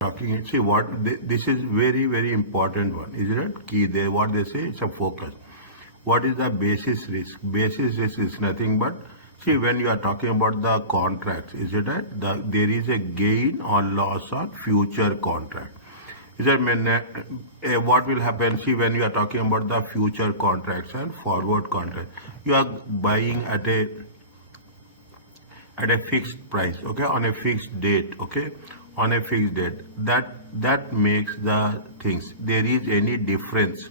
talking. See this is very important one, isn't it? Key there. What they say, it's a focus. What is the basis risk? Basis risk is nothing but, see, when you are talking about the contracts, is it that there is a gain or loss on future contract? Is that what will happen? See, when you are talking about the future contracts and forward contract, you are buying at a fixed price, okay, on a fixed date, okay, on a fixed date. That makes the things, there is any difference,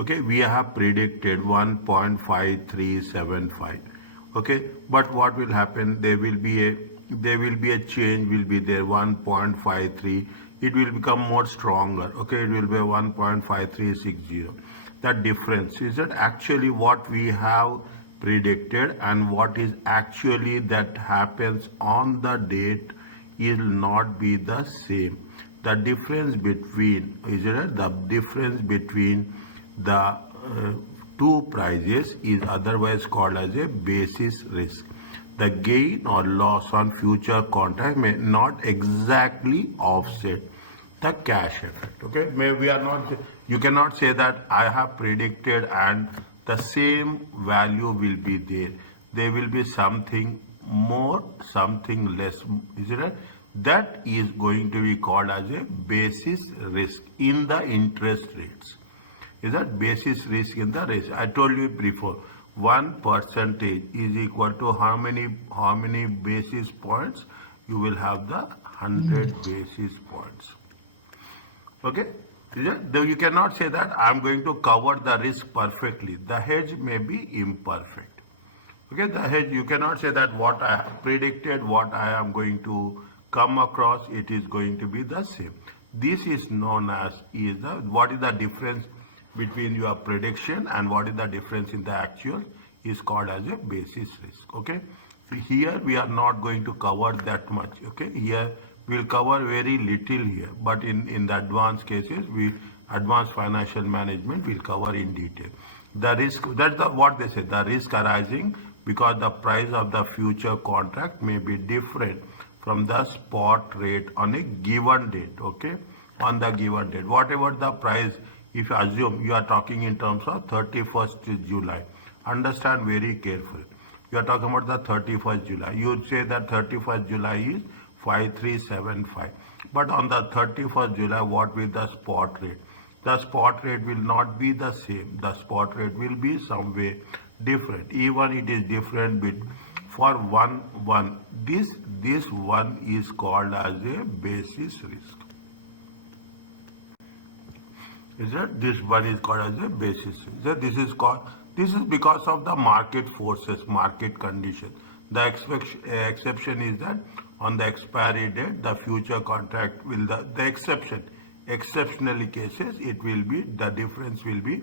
okay, we have predicted 1.5375, okay, but what will happen, there will be a change will be there, 1.53, it will become more stronger, okay, it will be 1.5360. That difference is that actually what we have predicted and what is actually that happens on the date will not be the same. The difference between, is it the difference between the two prices is otherwise called as a basis risk. The gain or loss on future contract may not exactly offset the cash effect. Okay, we are not, you cannot say that I have predicted and the same value will be there. There will be something more, something less. Is it right? That is going to be called as a basis risk in the interest rates. Is that basis risk in the rates? I told you before, 1% is equal to how many basis points? You will have the 100 basis points. Okay? Though you cannot say that I'm going to cover the risk perfectly. The hedge may be imperfect. Okay, the hedge, you cannot say that what I have predicted, what I am going to come across, it is going to be the same. This is known as, what is the difference between your prediction and what is the difference in the actual is called as a basis risk. Okay, so here we are not going to cover that much. Okay, here we'll cover very little here, but in the advanced cases, advanced financial management will cover in detail. The risk, that's what they say, the risk arising because the price of the future contract may be different from the spot rate on a given date, okay, on the given date. Whatever the price, if you assume you are talking in terms of 31st July, understand very carefully. You are talking about the 31st July. You would say that 31st July is 5375. But on the 31st July, what will the spot rate? The spot rate will not be the same. The spot rate will be some way different. Even it is different for one. This one is called as a basis risk. Is that this one is called as a basis risk? That this is because of the market forces, market conditions. The exception is that on the expiry date, the future contract will the exception. Exceptional cases, it will be, the difference will be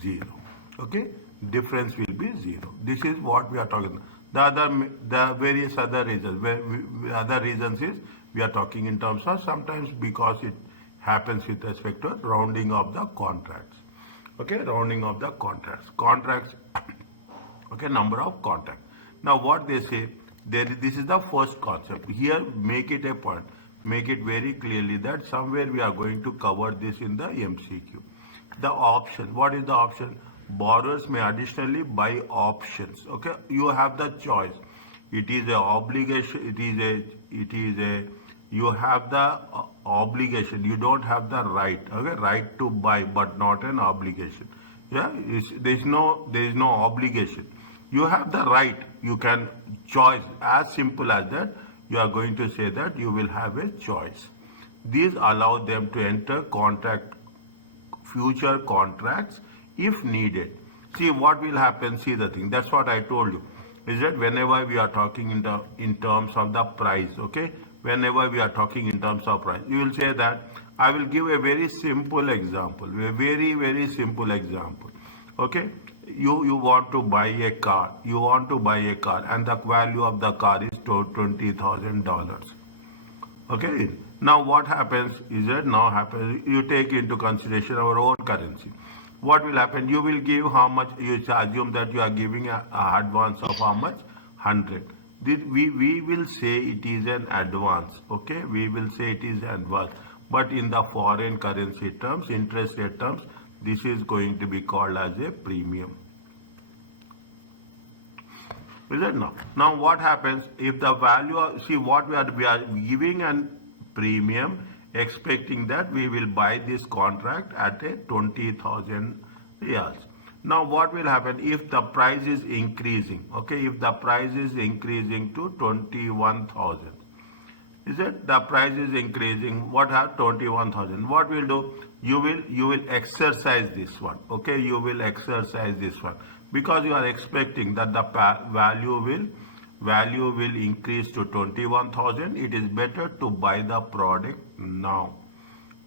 zero. Okay, difference will be zero. This is what we are talking about. The various other reasons. Other reasons is we are talking in terms of sometimes because it happens with respect to rounding of the contracts. Okay, rounding of the contracts. Okay, number of contracts. Now what they say, this is the first concept. Here, make it a point. Make it very clearly that somewhere we are going to cover this in the MCQ. The option. What is the option? Borrowers may additionally buy options. Okay, you have the choice. It is a obligation. You have the obligation. You don't have the right. Okay, right to buy, but not an obligation. Yeah, there is no obligation. You have the right. You can choice, as simple as that. You are going to say that you will have a choice. These allow them to enter future contracts if needed. See what will happen. See the thing. That's what I told you. Is that whenever we are talking in terms of the price, okay? Whenever we are talking in terms of price, you will say that I will give a very simple example. A very simple example. Okay? You want to buy a car. You want to buy a car, and the value of the car is $20,000. Okay. Now what happens is that you take into consideration our own currency. What will happen? You will give how much? You assume that you are giving a advance of how much? 100. We will say it is an advance. Okay. We will say it is advance. but in the foreign currency terms, interest rate terms, this is going to be called as a premium. Is it now? Now what happens if the value of, see what we are giving an premium, expecting that we will buy this contract at a 20,000 riyals. Now what will happen if the price is increasing? Okay, if the price is increasing to 21,000. Is it the price is increasing? What have 21,000? What will do? You will exercise this one. Okay, you will exercise this one because you are expecting that the value will increase to 21,000. It is better to buy the product now.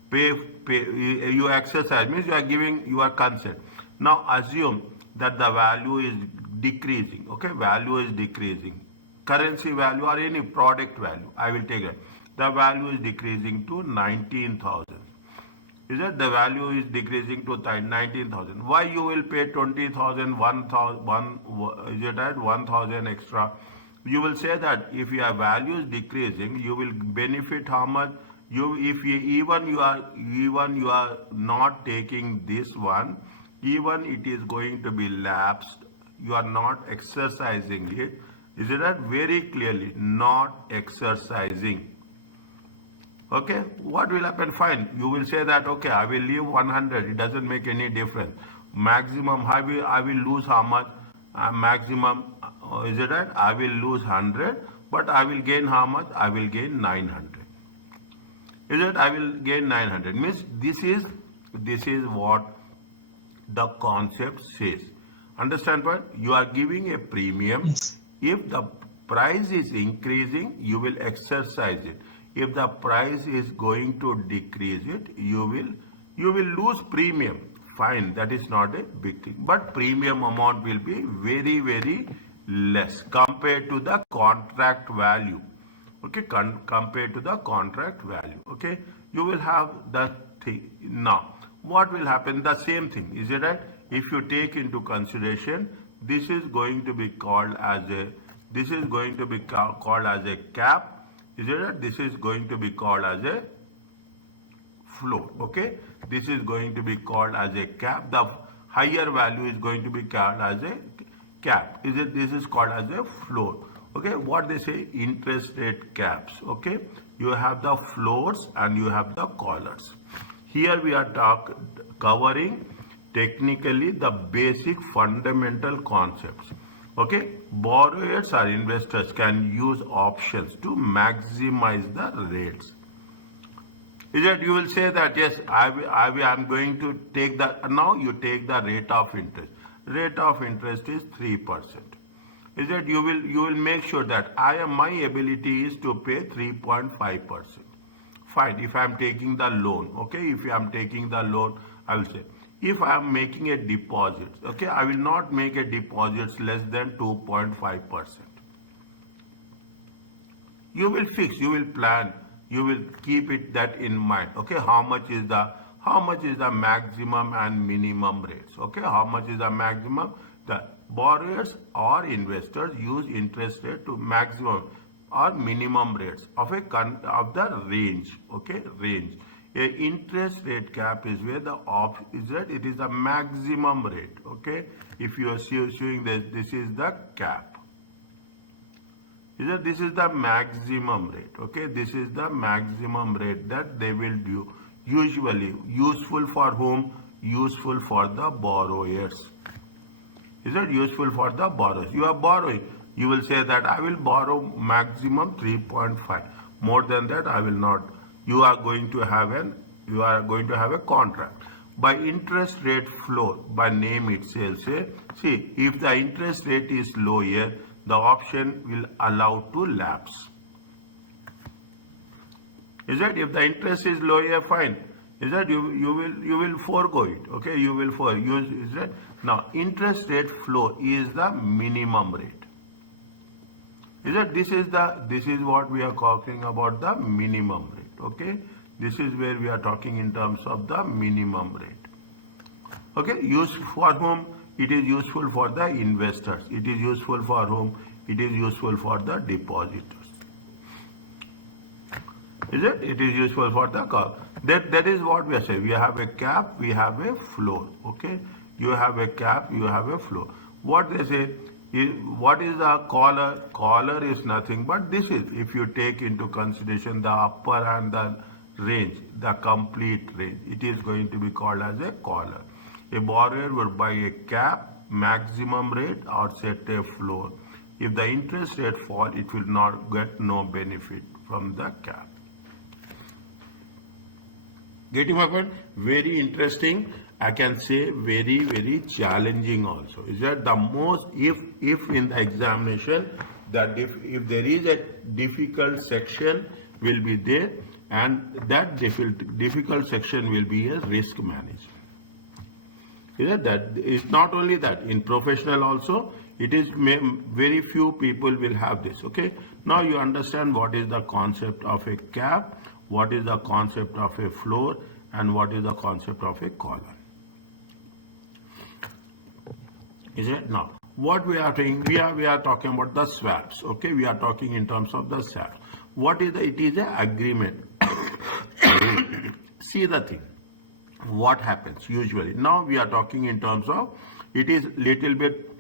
Pay. You exercise means you are giving your consent. Now assume that the value is decreasing. Okay, value is decreasing. Currency value or any product value, I will take it. The value is decreasing to 19,000. Is it the value is decreasing to 19,000? Why you will pay 20,000, 1,000, is it at 1,000 extra? You will say that if your value is decreasing, you will benefit how much? Even you are not taking this one, even it is going to be lapsed. You are not exercising it. Is it that very clearly not exercising? Okay, what will happen? Fine, you will say that okay, I will leave 100. It doesn't make any difference. Maximum, I will lose how much? Maximum, is it right? I will lose 100, but I will gain how much? I will gain 900. Is it? I will gain 900. Means this is what the concept says. Understand what? You are giving a premium. Yes. If the price is increasing, you will exercise it. If the price is going to decrease it, you will lose premium. Fine, that is not a big thing. But premium amount will be very, very less compared to the contract value. Okay, compared to the contract value. Okay, you will have that thing. Now, what will happen? The same thing. Is it right? If you take into consideration, this is going to be called as a cap. Is it right? This is going to be called as a floor. Okay, this is going to be called as a cap. The higher value is going to be called as a cap. This is called as a floor. Okay, what they say, interest rate caps. Okay, you have the floors and you have the collars. Here we are covering technically the basic fundamental concepts. Okay, borrowers or investors can use options to maximize the rates. Is that you will say that yes, I am going to take the, now you take the rate of interest. Rate of interest is 3%. Is that you will make sure that my ability is to pay 3.5%. Fine, if I am taking the loan, okay, if I am taking the loan, I will say, if I am making a deposit, okay, I will not make a deposit less than 2.5%. You will fix, you will plan, you will keep it that in mind. Okay, how much is the maximum and minimum rates? Okay, how much is the maximum? The borrowers or investors use interest rate to maximum or minimum rates of the range. Okay, range. A interest rate cap is where the it is the maximum rate. Okay, if you are showing this is the cap. This is the maximum rate. Okay, this is the maximum rate that they will do. Usually useful for whom? Useful for the borrowers. Is it useful for the borrowers? You are borrowing. You will say that I will borrow maximum 3.5. More than that, I will not. You are going to have a contract. By interest rate floor, by name itself, see, if the interest rate is lower, the option will allow to lapse. Is that if the interest is lower, fine. Is that you will forego it. Okay, you will is that now interest rate floor is the minimum rate. Is that this is what we are talking about, the minimum rate. Okay, this is where we are talking in terms of the minimum rate. Okay, use for whom? It is useful for the investors. It is useful for whom? It is useful for the depositors. Is it? It is useful for the curve. That is what we are saying. We have a cap, we have a floor. Okay? You have a cap, you have a floor. What they say is, what is the collar? Collar is nothing but this is, if you take into consideration the upper and the range, the complete range, it is going to be called as a collar. A borrower will buy a cap, maximum rate, or set a floor. If the interest rate fall, it will not get no benefit from the cap. Getting my point? Very interesting. I can say very, very challenging also. Is that the most, if in the examination, that if there is a difficult section will be there, and that difficult section will be a risk management. Is that it's not only that, in professional also, it is very few people will have this. Okay, now you understand what is the concept of a cap, what is the concept of a floor, and what is the concept of a collar. Is it? Now what we are doing, we are talking about the swaps. Okay, we are talking in terms of the swaps. What is the, it is an agreement. See the thing, what happens usually. Now we are talking in terms of, it is little bit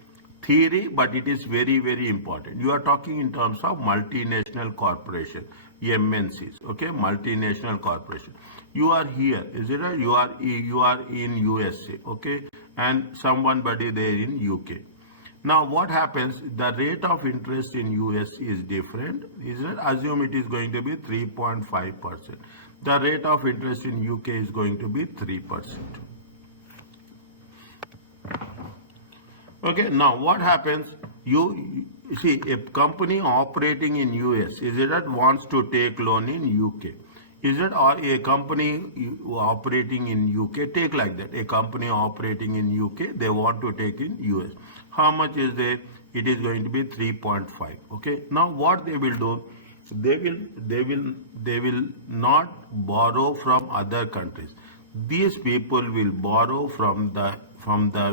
theory, but it is very, very important. You are talking in terms of multinational corporation, MNCs. Okay, multinational corporation. You are here, is it right? You are in USA. Okay, and somebody there in UK. Now what happens, the rate of interest in US is different. Is it? Assume it is going to be 3.5%. The rate of interest in UK is going to be 3%. Okay, now what happens, you see a company operating in US, is it that wants to take loan in UK? Is it, or a company operating in UK, take like that, a company operating in UK, they want to take in US. How much is there? It is going to be 3.5. Okay, now what they will do, they will not borrow from other countries. These people will borrow from the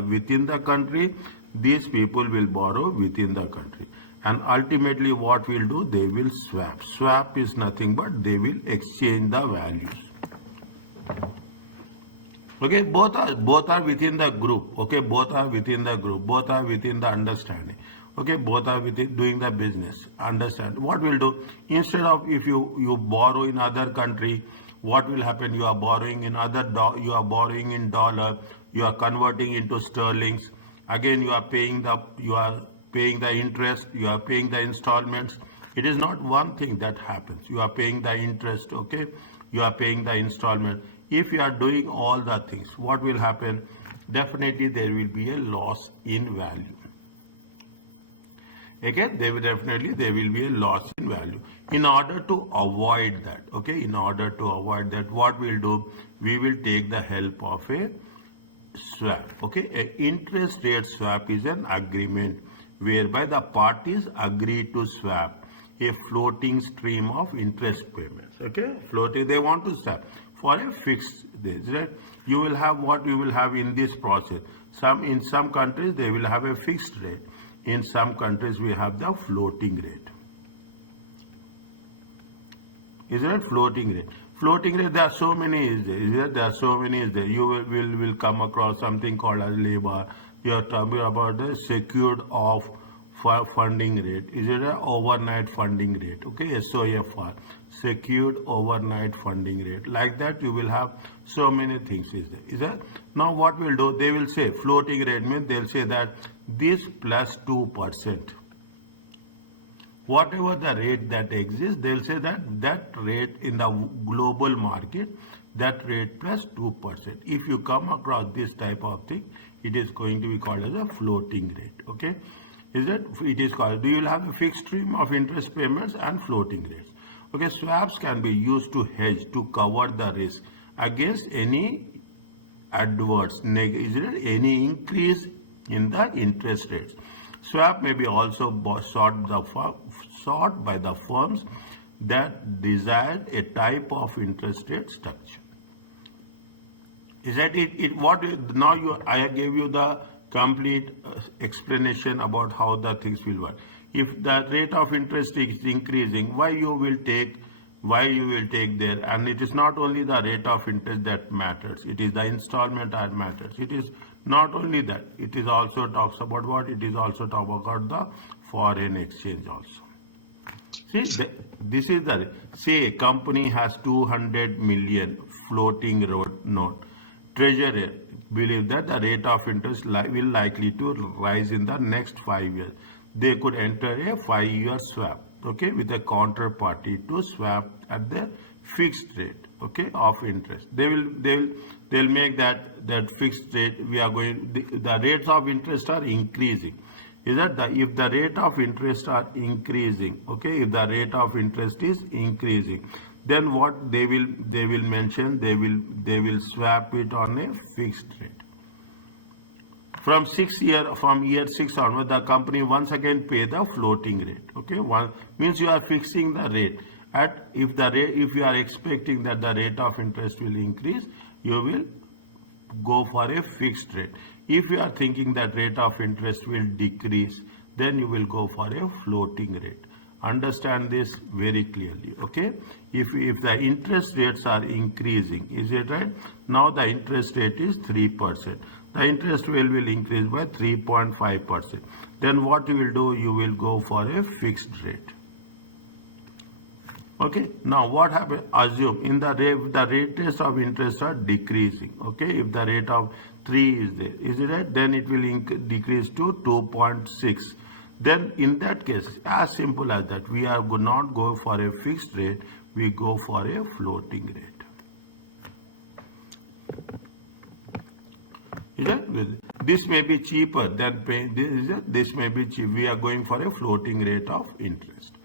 within the country. These people will borrow within the country, and ultimately what we'll do, they will swap. Swap is nothing but they will exchange the values. Okay, both are within the group. Okay, both are within the group, both are within the understanding. Okay, both are within doing the business. Understand what we'll do, instead of, if you borrow in other country, what will happen, you are borrowing in you are borrowing in dollar, you are converting into sterlings, again you are paying the interest, you are paying the installments. It is not one thing that happens, you are paying the interest. Okay, you are paying the installment. If you are doing all the things, what will happen, definitely there will be a loss in value. Again, there will be a loss in value. In order to avoid that, okay, in order to avoid that, what we'll do, we will take the help of a swap. Okay, an interest rate swap is an agreement whereby the parties agree to swap a floating stream of interest payments. Okay, floating, they want to swap for a fixed days, right? You will have what you will have in this process. In some countries they will have a fixed rate. In some countries we have the floating rate. Is that floating rate? Floating rate, there are so many is there. Is that there are so many is there. You will come across something called as labor. You are talking about the secured off funding rate. Is it an overnight funding rate? Okay, SOFR, secured overnight funding rate. Like that, you will have so many things is there. Is that? Now what we'll do, they will say floating rate means they'll say that this plus 2%. Whatever the rate that exists, they'll say that rate in the global market, that rate plus 2%. If you come across this type of thing, it is going to be called as a floating rate. Okay, is that it is called? You will have a fixed stream of interest payments and floating rates. Okay, swaps can be used to hedge, to cover the risk against any adverse, any increase in the interest rates. Swap may be also sought by the firms that desire a type of interest rate structure. Is that it? I gave you the complete explanation about how the things will work. If the rate of interest is increasing, why you will take why you will take there. And it is not only the rate of interest that matters, it is the installment that matters. It is not only that, it is also talks about what? It is also talk about the foreign exchange also. See, this is the, say a company has 200 million floating note. Treasurer believe that the rate of interest will likely to rise in the next 5 years. They could enter a 5-year swap, okay, with a counterparty to swap at the fixed rate, okay, of interest. They'll make that fixed rate. We are going, the rates of interest are increasing. Is that if the rate of interest are increasing, okay, if the rate of interest is increasing, then what they will mention, they will swap it on a fixed rate. From year 6 onward, the company once again pay the floating rate. Okay, one means you are fixing the rate at, if you are expecting that the rate of interest will increase, you will go for a fixed rate. If you are thinking that rate of interest will decrease, then you will go for a floating rate. Understand this very clearly, okay? If the interest rates are increasing, is it right? Now the interest rate is 3%. The interest will increase by 3.5%. Then what you will do? You will go for a fixed rate. Okay, now what happens? Assume in the rates of interest are decreasing. Okay, if the rate of 3 is there, is it right? Then it will decrease to 2.6. Then in that case, as simple as that, we are not go for a fixed rate, we go for a floating rate. This may be cheaper than paying this may be cheap. We are going for a floating rate of interest.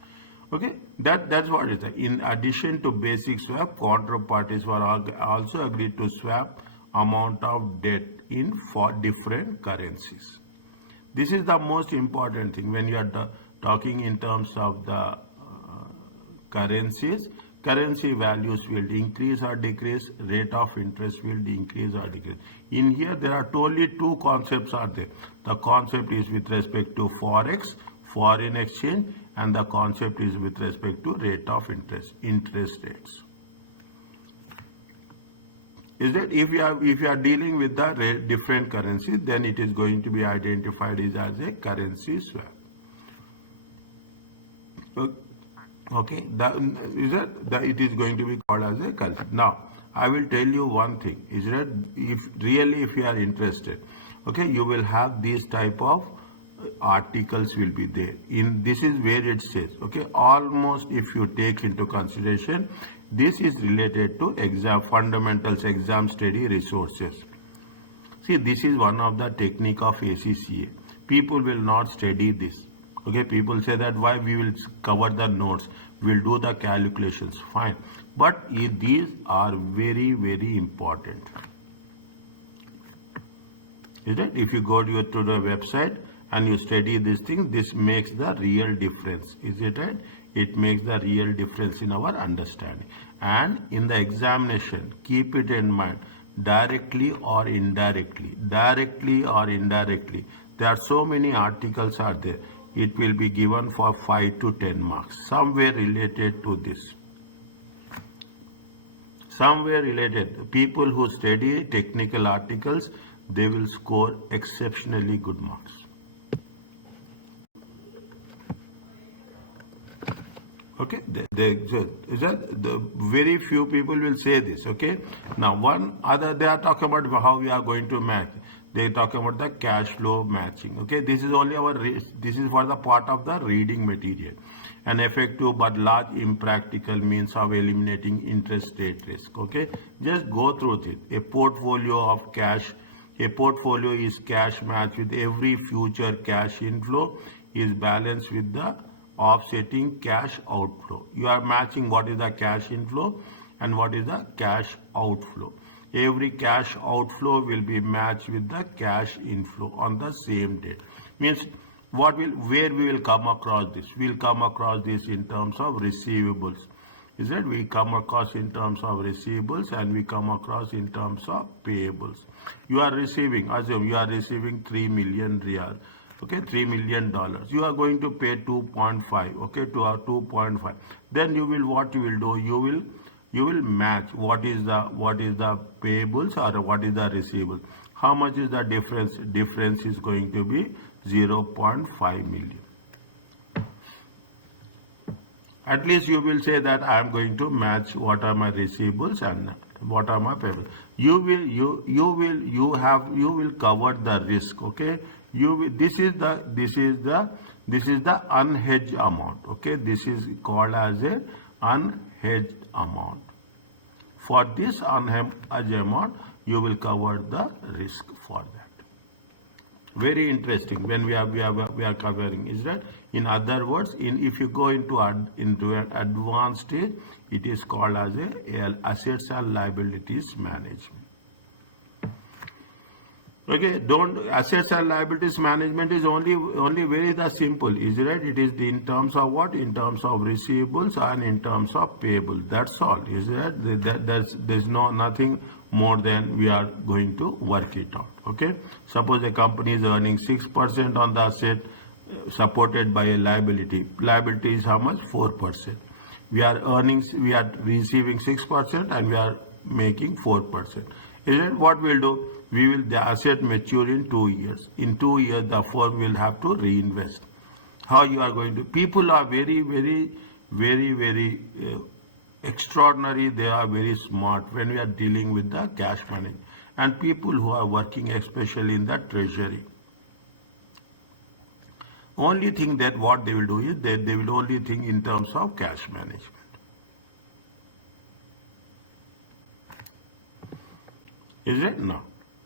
Okay, that's what it is. In addition to basic swap, counterparties were also agreed to swap amount of debt in for different currencies. This is the most important thing when you are talking in terms of the currencies. Currency values will increase or decrease, rate of interest will increase or decrease. In here, there are only two concepts are there. The concept is with respect to forex, foreign exchange, and the concept is with respect to rate of interest rates. Is that if you are dealing with the different currencies, then it is going to be identified as a currency swap. Okay, it is going to be called as a currency. Now, I will tell you one thing. Is that if you are interested, okay, you will have these type of articles will be there. This is where it says, okay, almost if you take into consideration, this is related to exam fundamentals, exam study resources. See, this is one of the technique of ACCA. People will not study this. Okay, people say that why we will cover the notes, we'll do the calculations, fine. But these are very, very important. Is it? If you go to the website and you study this thing, this makes the real difference. Is it right? It makes the real difference in our understanding. And in the examination, keep it in mind, directly or indirectly, there are so many articles are there. It will be given for 5 to 10 marks, somewhere related to this. Somewhere related. People who study technical articles, they will score exceptionally good marks. Okay, the very few people will say this. Okay, now they are talking about how we are going to match. They talk about the cash flow matching. Okay, this is only this is for the part of the reading material. An effective but large impractical means of eliminating interest rate risk. Okay, just go through it. A portfolio is cash matched with every future cash inflow is balanced with the offsetting cash outflow. You are matching what is the cash inflow and what is the cash outflow. Every cash outflow will be matched with the cash inflow on the same date. Means where we will come across this? We'll come across this in terms of receivables. Is that we come across in terms of receivables and we come across in terms of payables. You are receiving, assume you are receiving 3 million riyal. Okay, $3 million. You are going to pay 2.5, okay, to our 2.5. Then what you will do, you will match what is the payables or what is the receivable. How much is the difference? Difference is going to be 0.5 million. At least you will say that I am going to match what are my receivables and what are my payables. You will cover the risk. Okay, this is the unhedged amount. Okay, this is called as a unhedged amount. For this unhedged amount, you will cover the risk for that. Very interesting when we are covering, is that? In other words, if you go into an advanced stage, it is called as a assets and liabilities management. Okay, assets and liabilities management is only very simple, is right? It is in terms of what? In terms of receivables and in terms of payable. That's all, is right? There's nothing more than we are going to work it out. Okay, suppose a company is earning 6% on the asset, supported by a liability. Liability is how much? 4%. We are receiving 6% and we are making 4%. Is it? What we'll do? The asset mature in 2 years. In 2 years, the firm will have to reinvest. How you are going to? People are very extraordinary. They are very smart when we are dealing with the cash management. And people who are working especially in the treasury. Only thing that what they will do is they will only think in terms of cash management. Is it? No.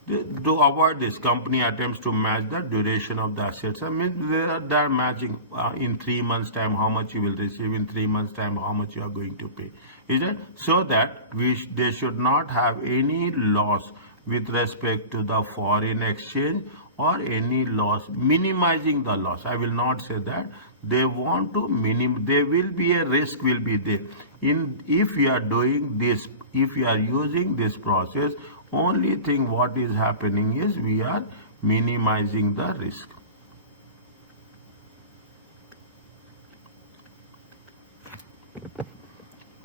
To avoid this, company attempts to match the duration of the assets. I mean, they are matching in 3 months' time how much you will receive, in 3 months' time how much you are going to pay. Is it? So that they should not have any loss with respect to the foreign exchange or any loss, minimizing the loss. I will not say that. They want to there will be a risk will be there. If you are doing this, if you are using this process, only thing what is happening is we are minimizing the risk.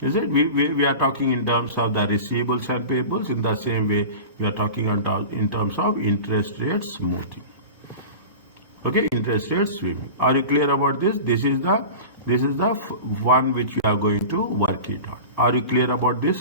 Is it? We are talking in terms of the receivables and payables. In the same way, we are talking in terms of interest rate smoothing. Okay, interest rate swimming. Are you clear about this? This is the one which we are going to work it out. Are you clear about this?